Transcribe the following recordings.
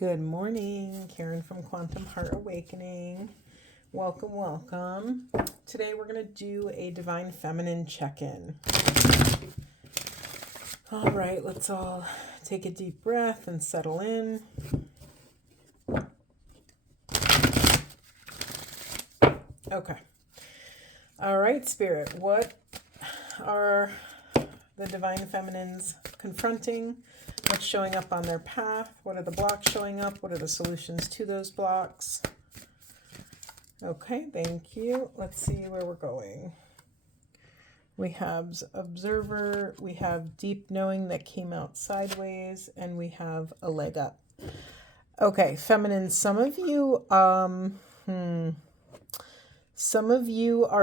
Good morning, Karen from Quantum Heart Awakening. Welcome, welcome. Today we're going to do a Divine Feminine check-in. All right, let's all take a deep breath and settle in. Okay. All right, Spirit, what are the Divine Feminines confronting? What's showing up on their path? What are the blocks showing up? What are the solutions to those blocks? Okay, thank you. Let's see where we're going. We have Observer, we have Deep Knowing that came out sideways, and we have a leg up. Okay, Feminine, some of you are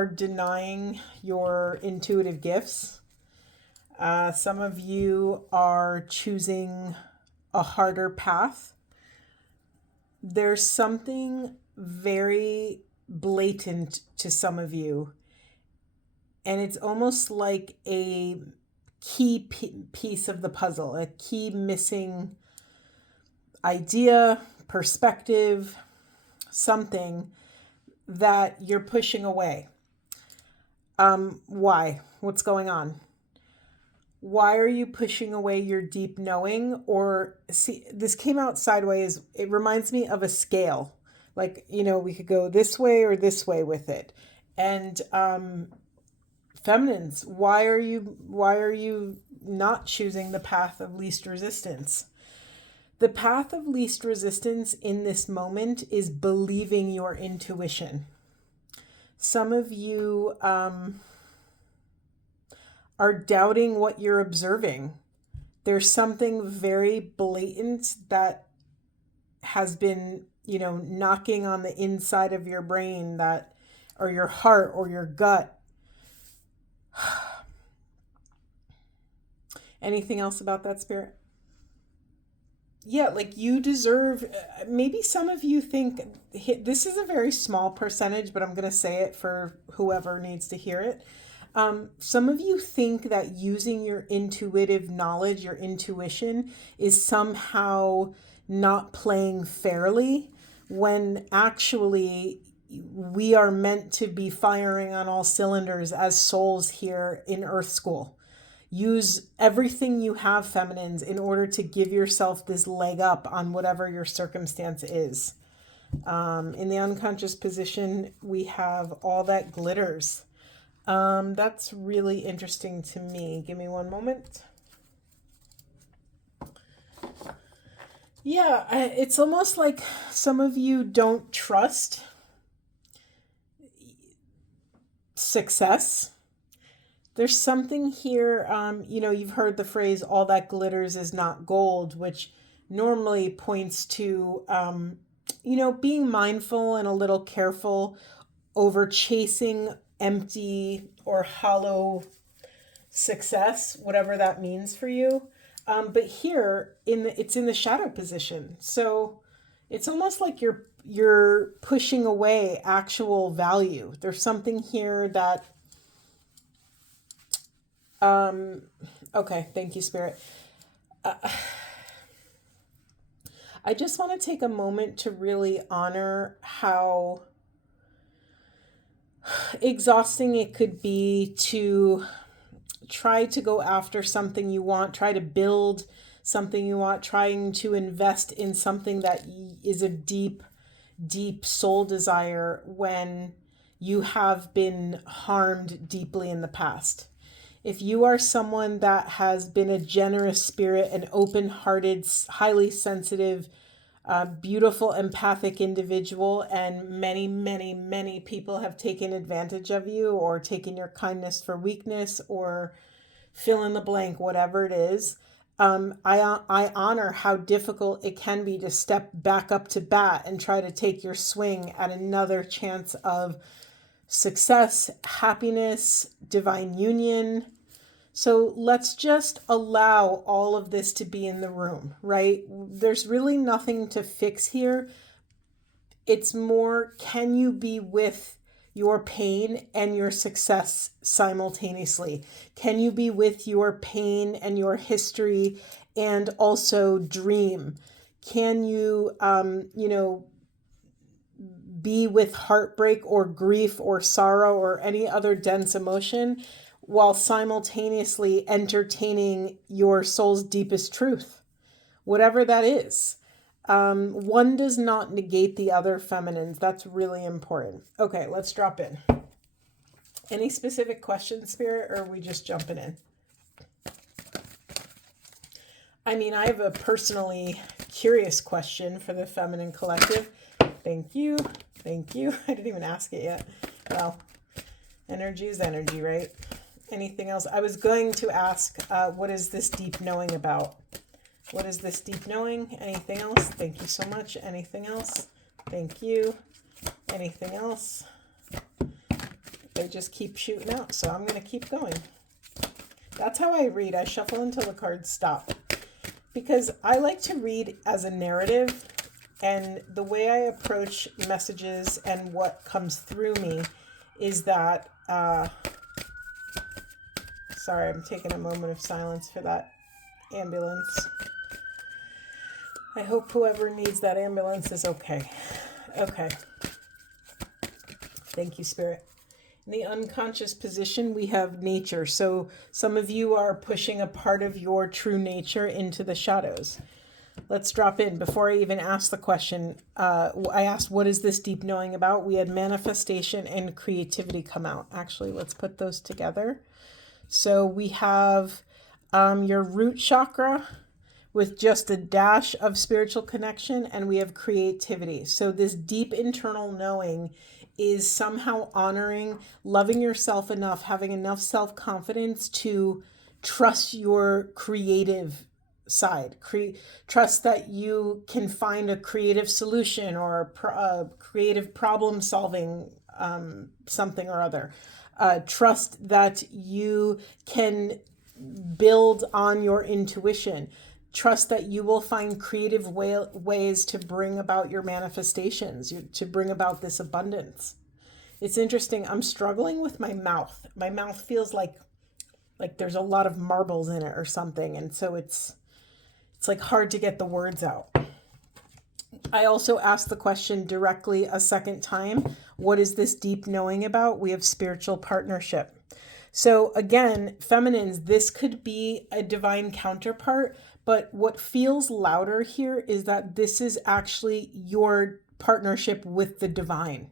denying your intuitive gifts. Some of you are choosing a harder path. There's something very blatant to some of you, and it's almost like a key piece of the puzzle, a key missing idea, perspective, something that you're pushing away. Why? What's going on? Why are you pushing away your deep knowing? Or see, this came out sideways. It reminds me of a scale. Like, we could go this way or this way with it. And feminines, why are you not choosing the path of least resistance? The path of least resistance in this moment is believing your intuition. Some of you are doubting what you're observing. There's something very blatant that has been, knocking on the inside of your brain, or your heart or your gut. Anything else about that, Spirit? Yeah, like you deserve, maybe some of you think, this is a very small percentage, but I'm going to say it for whoever needs to hear it. Some of you think that using your intuitive knowledge, your intuition, is somehow not playing fairly, when actually we are meant to be firing on all cylinders as souls here in Earth School. Use everything you have, feminines, in order to give yourself this leg up on whatever your circumstance is. In the unconscious position, we have all that glitters. That's really interesting to me. Give me one moment. Yeah, it's almost like some of you don't trust success. There's something here, you've heard the phrase, all that glitters is not gold, which normally points to, being mindful and a little careful over chasing empty or hollow success, whatever that means for you. But here it's in the shadow position. So it's almost like you're pushing away actual value. There's something here that, okay, thank you, Spirit. I just want to take a moment to really honor how exhausting it could be to try to go after something you want, try to build something you want, trying to invest in something that is a deep, deep soul desire when you have been harmed deeply in the past. If you are someone that has been a generous spirit, an open-hearted, highly sensitive, beautiful, empathic individual, and many, many, many people have taken advantage of you or taken your kindness for weakness or fill in the blank, whatever it is, I honor how difficult it can be to step back up to bat and try to take your swing at another chance of success, happiness, divine union. So let's just allow all of this to be in the room, right? There's really nothing to fix here. It's more, can you be with your pain and your success simultaneously? Can you be with your pain and your history and also dream? Can you, be with heartbreak or grief or sorrow or any other dense emotion while simultaneously entertaining your soul's deepest truth, whatever that is. One does not negate the other, feminines. That's really important. Okay, let's drop in. Any specific questions, Spirit, or are we just jumping in? I mean, I have a personally curious question for the feminine collective. Thank you. Thank you. I didn't even ask it yet. Well, energy is energy, right? Anything else? I was going to ask, what is this deep knowing about? What is this deep knowing? Anything else? Thank you so much. Anything else? Thank you. Anything else? They just keep shooting out, so I'm going to keep going. That's how I read. I shuffle until the cards stop. Because I like to read as a narrative, and the way I approach messages and what comes through me is that, sorry, I'm taking a moment of silence for that ambulance. I hope whoever needs that ambulance is okay. Okay. Thank you, Spirit. In the unconscious position, we have nature. So some of you are pushing a part of your true nature into the shadows. Let's drop in. Before I even ask the question, I asked, what is this deep knowing about? We had manifestation and creativity come out. Actually, let's put those together. So we have your root chakra with just a dash of spiritual connection, and we have creativity. So this deep internal knowing is somehow honoring, loving yourself enough, having enough self-confidence to trust your creative side. Trust that you can find a creative solution or a creative problem solving something or other. Trust that you can build on your intuition. Trust that you will find creative ways to bring about your manifestations, to bring about this abundance. It's interesting. I'm struggling with my mouth. My mouth feels like there's a lot of marbles in it or something. And so it's like hard to get the words out. I also asked the question directly a second time. What is this deep knowing about? We have spiritual partnership. So again, feminines, this could be a divine counterpart, but what feels louder here is that this is actually your partnership with the divine.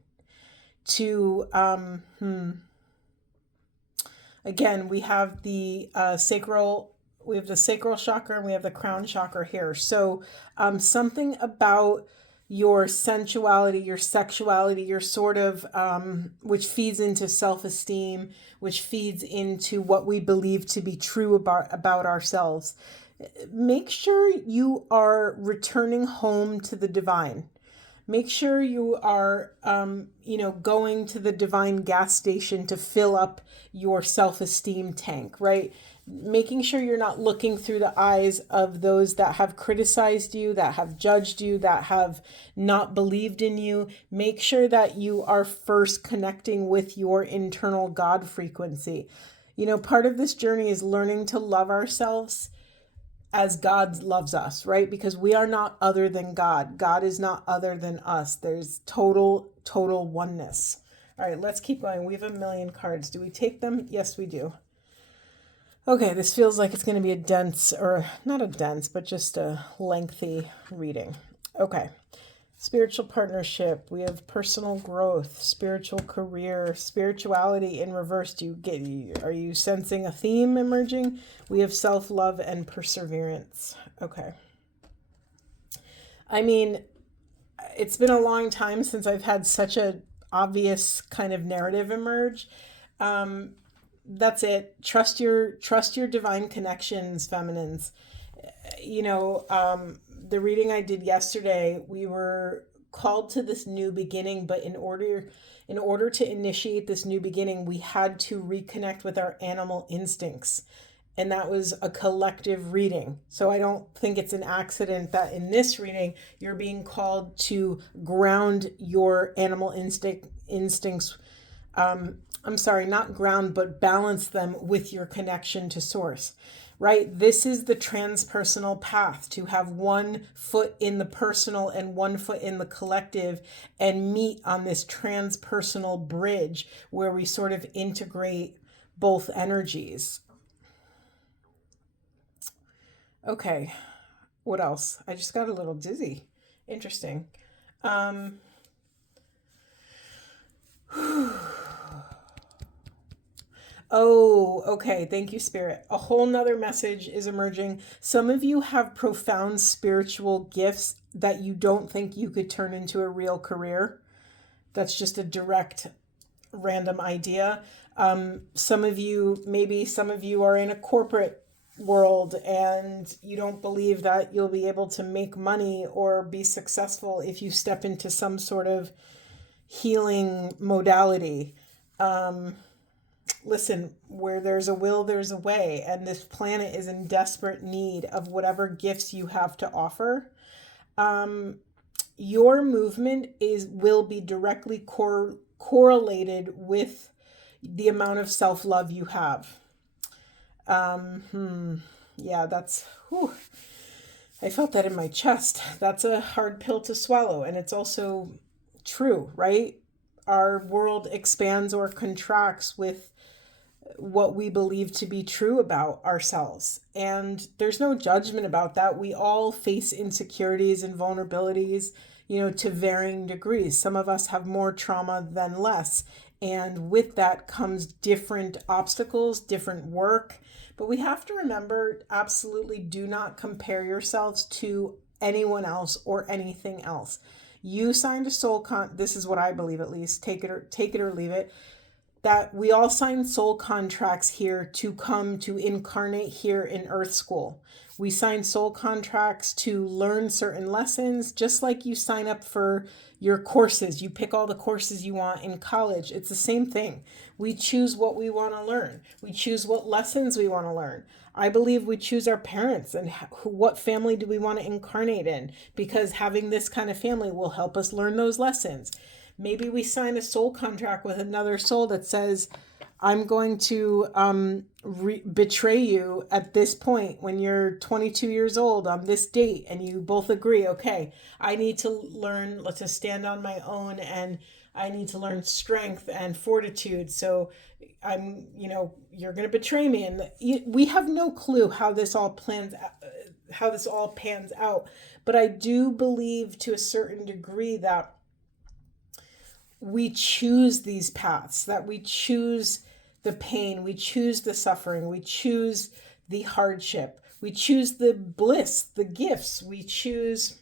Again, we have the sacral chakra and we have the crown chakra here. So something about your sensuality, your sexuality, your sort of, which feeds into self-esteem, which feeds into what we believe to be true about ourselves. Make sure you are returning home to the divine. Make sure you are, going to the divine gas station to fill up your self-esteem tank, right? Making sure you're not looking through the eyes of those that have criticized you, that have judged you, that have not believed in you. Make sure that you are first connecting with your internal God frequency. Part of this journey is learning to love ourselves as God loves us, right? Because we are not other than God. God is not other than us. There's total oneness. All right, let's keep going. We have a million cards. Do we take them? Yes, we do. Okay, this feels like it's going to be a dense, or not a dense, but just a lengthy reading. Okay. Spiritual partnership. We have personal growth, spiritual career, spirituality in reverse. Are you sensing a theme emerging? We have self-love and perseverance. Okay. I mean, it's been a long time since I've had such a obvious kind of narrative emerge. That's it. Trust your divine connections, feminines. The reading I did yesterday, we were called to this new beginning, but in order to initiate this new beginning, we had to reconnect with our animal instincts. And that was a collective reading. So I don't think it's an accident that in this reading, you're being called to ground your animal instincts. I'm sorry, not ground, but balance them with your connection to source. right? This is the transpersonal path, to have one foot in the personal and one foot in the collective and meet on this transpersonal bridge where we sort of integrate both energies. Okay, what else? I just got a little dizzy. Interesting. Um, Oh, okay. Thank you, Spirit. A whole nother message is emerging. Some of you have profound spiritual gifts that you don't think you could turn into a real career. That's just a direct, random idea. Maybe some of you are in a corporate world and you don't believe that you'll be able to make money or be successful if you step into some sort of healing modality. Listen, where there's a will, there's a way, and this planet is in desperate need of whatever gifts you have to offer. Your movement will be directly correlated with the amount of self-love you have. Yeah, that's, whew, I felt that in my chest. That's a hard pill to swallow, and it's also true, right? Our world expands or contracts with what we believe to be true about ourselves. And there's no judgment about that. We all face insecurities and vulnerabilities, to varying degrees. Some of us have more trauma than less. And with that comes different obstacles, different work. But we have to remember, absolutely do not compare yourselves to anyone else or anything else. You signed a this is what I believe, at least, take it or leave it, that we all sign soul contracts here to come to incarnate here in Earth School. We sign soul contracts to learn certain lessons, just like you sign up for your courses. You pick all the courses you want in college. It's the same thing. We choose what we want to learn. We choose what lessons we want to learn. I believe we choose our parents and what family do we want to incarnate in, because having this kind of family will help us learn those lessons. Maybe we sign a soul contract with another soul that says, I'm going to betray you at this point when you're 22 years old on this date, and you both agree, okay, I need to learn to stand on my own, and I need to learn strength and fortitude. So you're going to betray me. And we have no clue how this all pans out. But I do believe to a certain degree that we choose these paths, that we choose the pain, we choose the suffering, we choose the hardship, we choose the bliss, the gifts, we choose.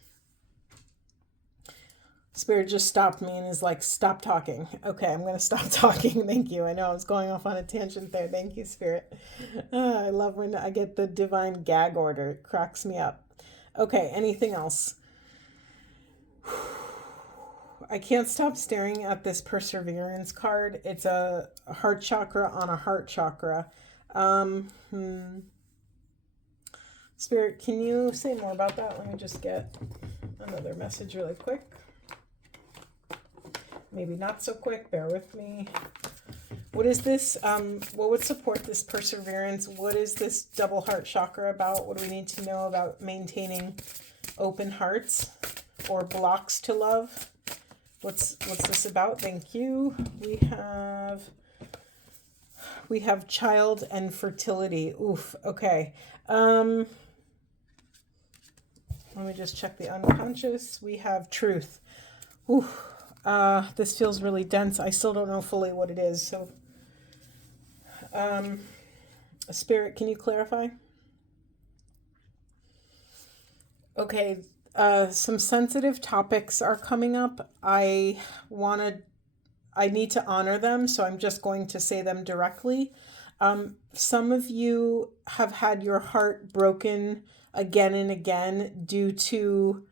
Spirit just stopped me and is like, stop talking. Okay, I'm going to stop talking. Thank you. I know I was going off on a tangent there. Thank you, Spirit. I love when I get the divine gag order. It cracks me up. Okay, anything else? I can't stop staring at this perseverance card. It's a heart chakra on a heart chakra. Spirit, can you say more about that? Let me just get another message really quick. Maybe not so quick. Bear with me. What is this? What would support this perseverance? What is this double heart chakra about? What do we need to know about maintaining open hearts or blocks to love? What's this about? Thank you. We have child and fertility. Oof. Okay. Let me just check the unconscious. We have truth. Oof. This feels really dense. I still don't know fully what it is. So, Spirit, can you clarify? Okay. Some sensitive topics are coming up. I need to honor them, so I'm just going to say them directly. Some of you have had your heart broken again and again due to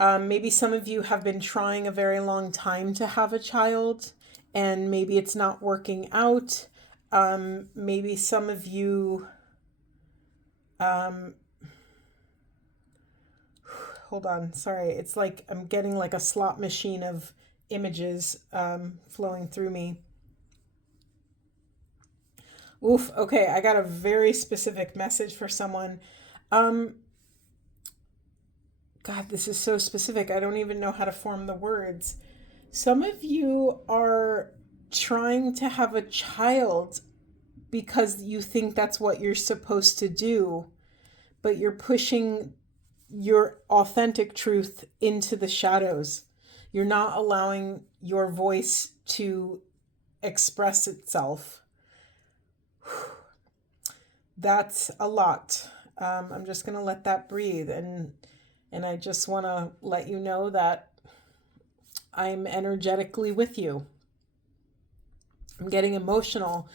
maybe some of you have been trying a very long time to have a child, and maybe it's not working out. Maybe some of you hold on, sorry, it's like I'm getting like a slot machine of images flowing through me. Oof. Okay, I got a very specific message for someone. Um, God, this is so specific. I don't even know how to form the words. Some of you are trying to have a child because you think that's what you're supposed to do, but you're pushing your authentic truth into the shadows. You're not allowing your voice to express itself. That's a lot. I'm just going to let that breathe. And I just want to let you know that I'm energetically with you. I'm getting emotional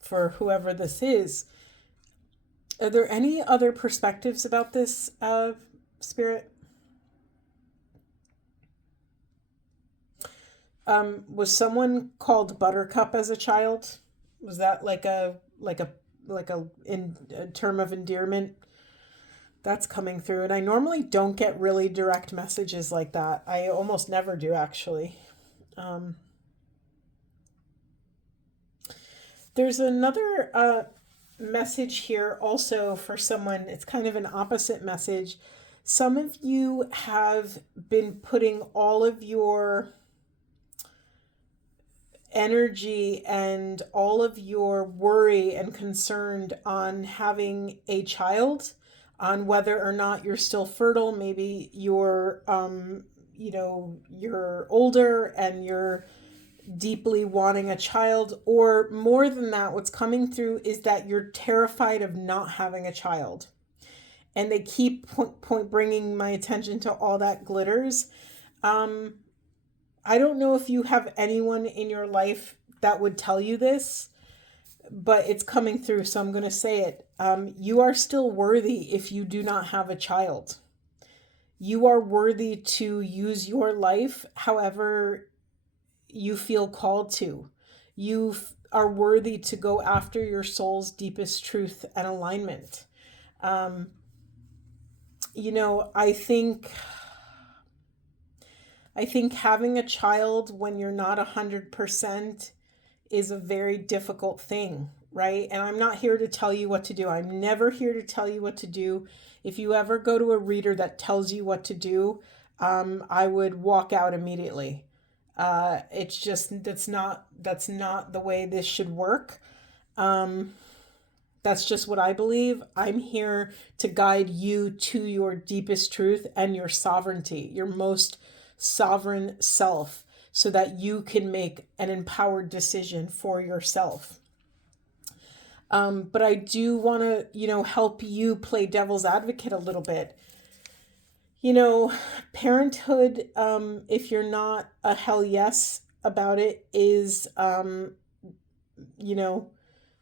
for whoever this is. Are there any other perspectives about this, Spirit? Was someone called Buttercup as a child? Was that like a term of endearment? That's coming through. And I normally don't get really direct messages like that. I almost never do, actually. There's another message here also for someone. It's kind of an opposite message. Some of you have been putting all of your energy and all of your worry and concern on having a child, on whether or not you're still fertile. Maybe you're you're older and you're deeply wanting a child, or more than that, what's coming through is that you're terrified of not having a child. And they keep bringing my attention to all that glitters. I don't know if you have anyone in your life that would tell you this, but it's coming through, so I'm going to say it. You are still worthy if you do not have a child. You are worthy to use your life however you feel called to. You are worthy to go after your soul's deepest truth and alignment. I think having a child when you're not 100% is a very difficult thing, right? And I'm not here to tell you what to do. I'm never here to tell you what to do. If you ever go to a reader that tells you what to do, I would walk out immediately. It's just that's not the way this should work. That's just what I believe. I'm here to guide you to your deepest truth and your sovereignty, your most sovereign self, so that you can make an empowered decision for yourself. But I do want to, help you play devil's advocate a little bit. Parenthood, if you're not a hell yes about it, is,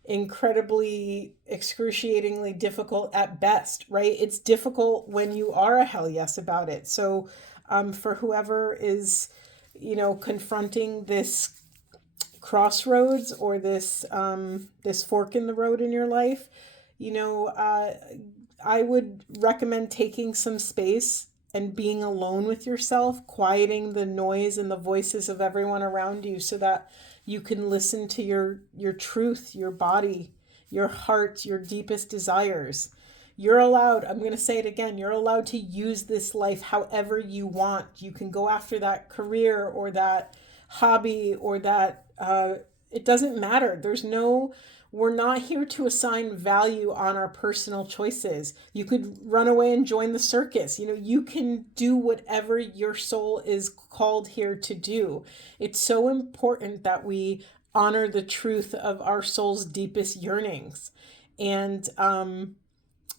incredibly excruciatingly difficult at best, right? It's difficult when you are a hell yes about it. So for whoever is, confronting this crossroads or this fork in the road in your life, I would recommend taking some space and being alone with yourself, quieting the noise and the voices of everyone around you so that you can listen to your truth, your body, your heart, your deepest desires. You're allowed, I'm going to say it again, you're allowed to use this life however you want. You can go after that career or that hobby or that, it doesn't matter. We're not here to assign value on our personal choices. You could run away and join the circus. You can do whatever your soul is called here to do. It's so important that we honor the truth of our soul's deepest yearnings. And,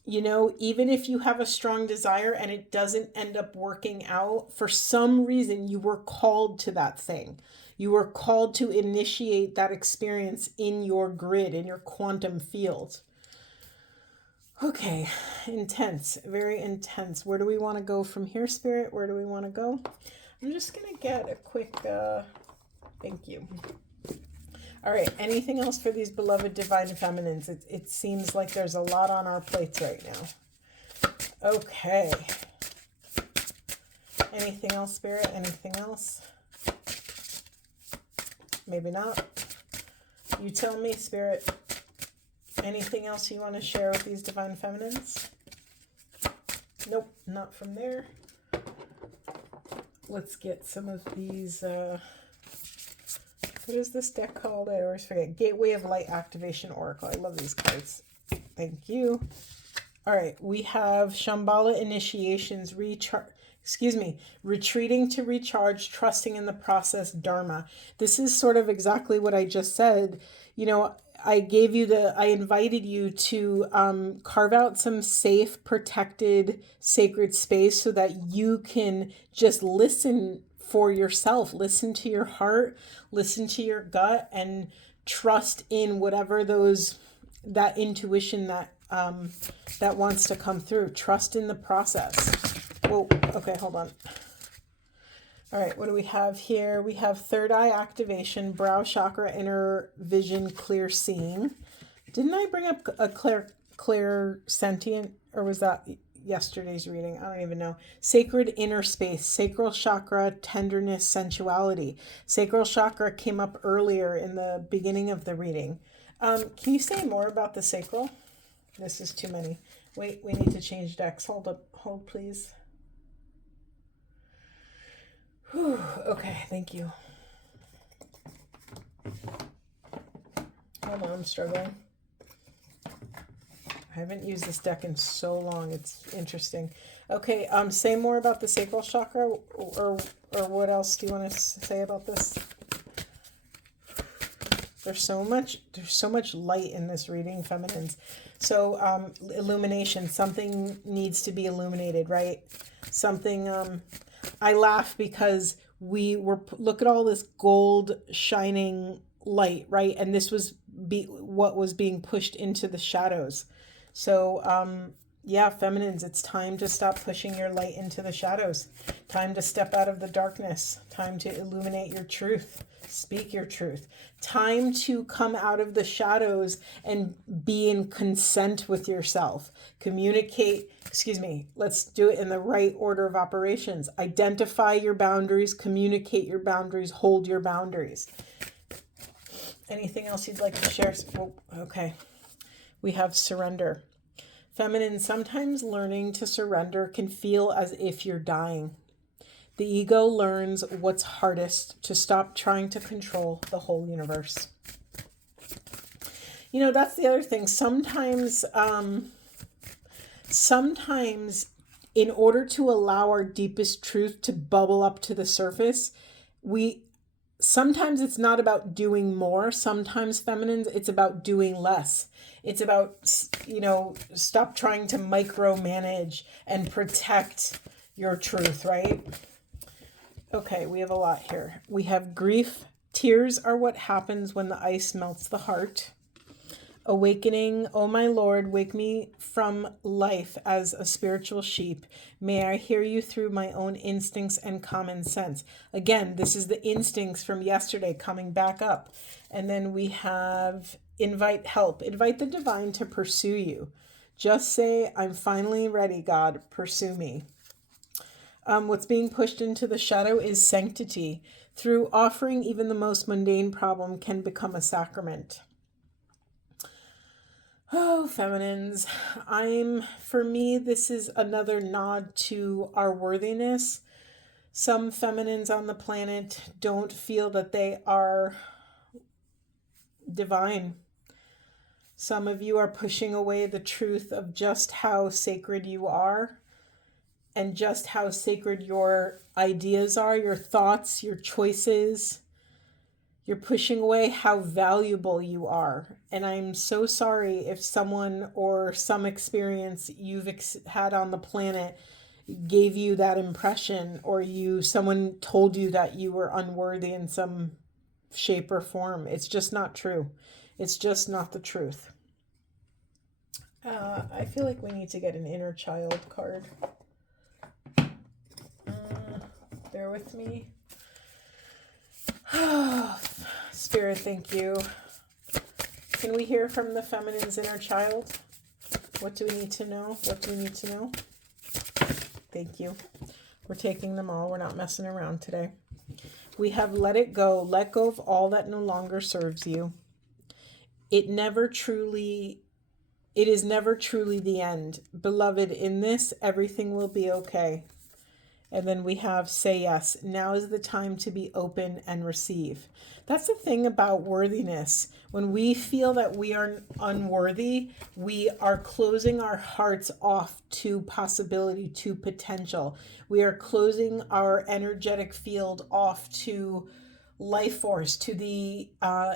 even if you have a strong desire and it doesn't end up working out, for some reason you were called to that thing. You were called to initiate that experience in your grid, in your quantum field. Okay, intense, very intense. Where do we want to go from here, Spirit? Where do we want to go? I'm just going to get a quick, thank you. All right, anything else for these beloved divine feminines? It seems like there's a lot on our plates right now. Okay. Anything else, Spirit? Anything else? Maybe not. You tell me, Spirit. Anything else you want to share with these divine feminines? Nope, not from there. Let's get some of these, what is this deck called? I always forget. Gateway of Light Activation Oracle. I love these cards. Thank you. All right, we have Shambhala Initiations, retreating to recharge, trusting in the process, Dharma. This is sort of exactly what I just said. You know, I invited you to carve out some safe, protected, sacred space so that you can just listen for yourself, listen to your heart, listen to your gut, and trust in whatever that intuition that wants to come through. Trust in the process. Whoa, okay, hold on. All right, what do we have here? We have third eye activation, brow chakra, inner vision, clear seeing. Didn't I bring up a clear sentient, or was that yesterday's reading? I don't even know. Sacred inner space, sacral chakra, tenderness, sensuality. Sacral chakra came up earlier in the beginning of the reading. Can you say more about the sacral? This is too many. Wait, we need to change decks. Hold please. Whew, okay, thank you. Hold on, I'm struggling. I haven't used this deck in so long. It's interesting. Okay, say more about the sacral chakra, or what else do you want to say about this? There's so much light in this reading, feminines. So illumination, something needs to be illuminated, right? Something, I laugh because look at all this gold shining light, right? And this was what was being pushed into the shadows. So, yeah, feminines, it's time to stop pushing your light into the shadows. Time to step out of the darkness. Time to illuminate your truth. Speak your truth. Time to come out of the shadows and be in consent with yourself. Communicate, let's do it in the right order of operations. Identify your boundaries, communicate your boundaries, hold your boundaries. Anything else you'd like to share? Oh, okay. We have surrender. Feminine, sometimes learning to surrender can feel as if you're dying. The ego learns what's hardest: to stop trying to control the whole universe. You know, that's the other thing. Sometimes in order to allow our deepest truth to bubble up to the surface, sometimes it's not about doing more. Sometimes, feminines, it's about doing less. It's about, stop trying to micromanage and protect your truth, right? Okay, we have a lot here. We have grief. Tears are what happens when the ice melts the heart. Awakening, oh my Lord, wake me from life as a spiritual sheep. May I hear you through my own instincts and common sense. Again, this is the instincts from yesterday coming back up. And then we have invite help. Invite the divine to pursue you. Just say, I'm finally ready, God, pursue me. What's being pushed into the shadow is sanctity. Through offering, even the most mundane problem can become a sacrament. Oh, feminines, for me, this is another nod to our worthiness. Some feminines on the planet don't feel that they are divine. Some of you are pushing away the truth of just how sacred you are, and just how sacred your ideas are, your thoughts, your choices. You're pushing away how valuable you are. And I'm so sorry if someone or some experience you've had on the planet gave you that impression, or someone told you that you were unworthy in some shape or form. It's just not true. It's just not the truth. I feel like we need to get an inner child card. Bear with me. Spirit, thank you. Can we hear from the feminine's inner child? What do we need to know? What do we need to know? Thank you. We're taking them all. We're not messing around today. We have let it go. Let go of all that no longer serves you. it never truly, it is never truly the end. Beloved, in this, everything will be okay. And then we have say yes. Now is the time to be open and receive. That's the thing about worthiness. When we feel that we are unworthy, we are closing our hearts off to possibility, to potential. We are closing our energetic field off to life force, to the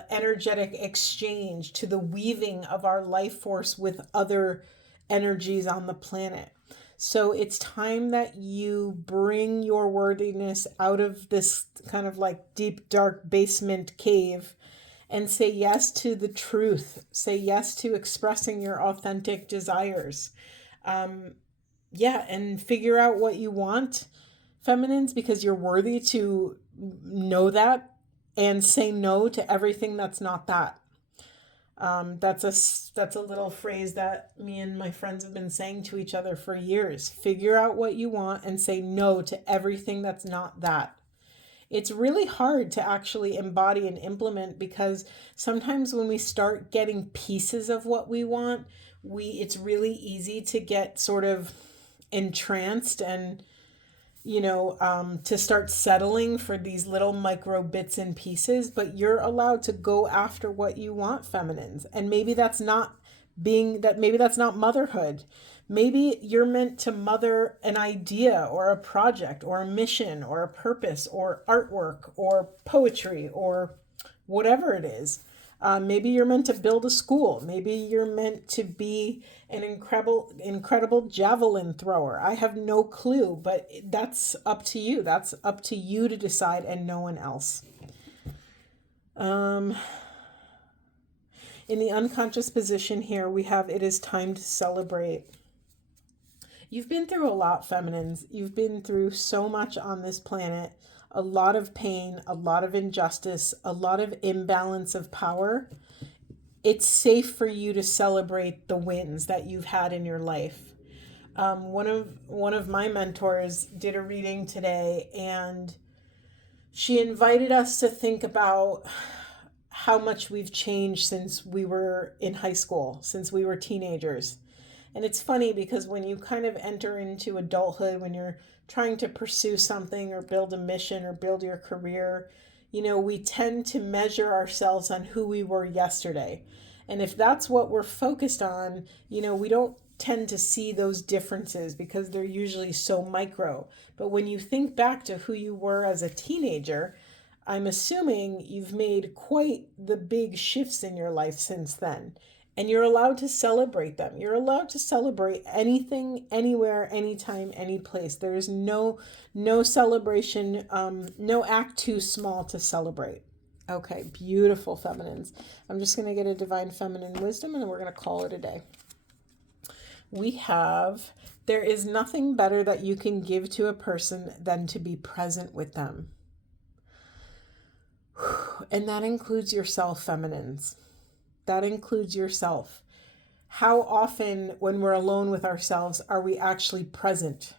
energetic exchange, to the weaving of our life force with other energies on the planet. So it's time that you bring your worthiness out of this kind of like deep, dark basement cave and say yes to the truth. Say yes to expressing your authentic desires. Yeah, and figure out what you want, feminines, because you're worthy to know that and say no to everything that's not that. That's a little phrase that me and my friends have been saying to each other for years. Figure out what you want and say no to everything that's not that. It's really hard to actually embody and implement, because sometimes when we start getting pieces of what we want, it's really easy to get sort of entranced and to start settling for these little micro bits and pieces. But you're allowed to go after what you want, feminines. And maybe that's not maybe that's not motherhood. Maybe you're meant to mother an idea or a project or a mission or a purpose or artwork or poetry or whatever it is. Maybe you're meant to build a school. Maybe you're meant to be an incredible javelin thrower. I have no clue, but that's up to you. That's up to you to decide, and no one else. In the unconscious position here, we have it is time to celebrate. You've been through a lot, feminines. You've been through so much on this planet. A lot of pain, a lot of injustice, a lot of imbalance of power. It's safe for you to celebrate the wins that you've had in your life. One of my mentors did a reading today, and she invited us to think about how much we've changed since we were in high school, since we were teenagers. And it's funny because when you kind of enter into adulthood, when you're trying to pursue something or build a mission or build your career, we tend to measure ourselves on who we were yesterday. And if that's what we're focused on, we don't tend to see those differences because they're usually so micro. But when you think back to who you were as a teenager, I'm assuming you've made quite the big shifts in your life since then. And you're allowed to celebrate them. You're allowed to celebrate anything, anywhere, anytime, any place. There is no celebration, no act too small to celebrate. Okay, beautiful, feminines. I'm just going to get a divine feminine wisdom, and then we're going to call it a day. We have, there is nothing better that you can give to a person than to be present with them. And that includes yourself, feminines. That includes yourself. How often when we're alone with ourselves are we actually present,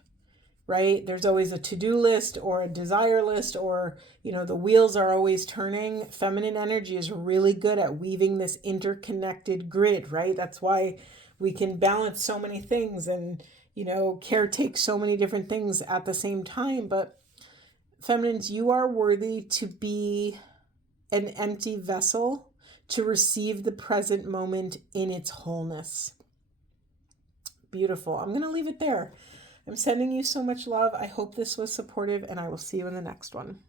right? There's always a to-do list or a desire list, or, the wheels are always turning. Feminine energy is really good at weaving this interconnected grid, right? That's why we can balance so many things and, caretake so many different things at the same time. But feminines, you are worthy to be an empty vessel to receive the present moment in its wholeness. Beautiful. I'm going to leave it there. I'm sending you so much love. I hope this was supportive, and I will see you in the next one.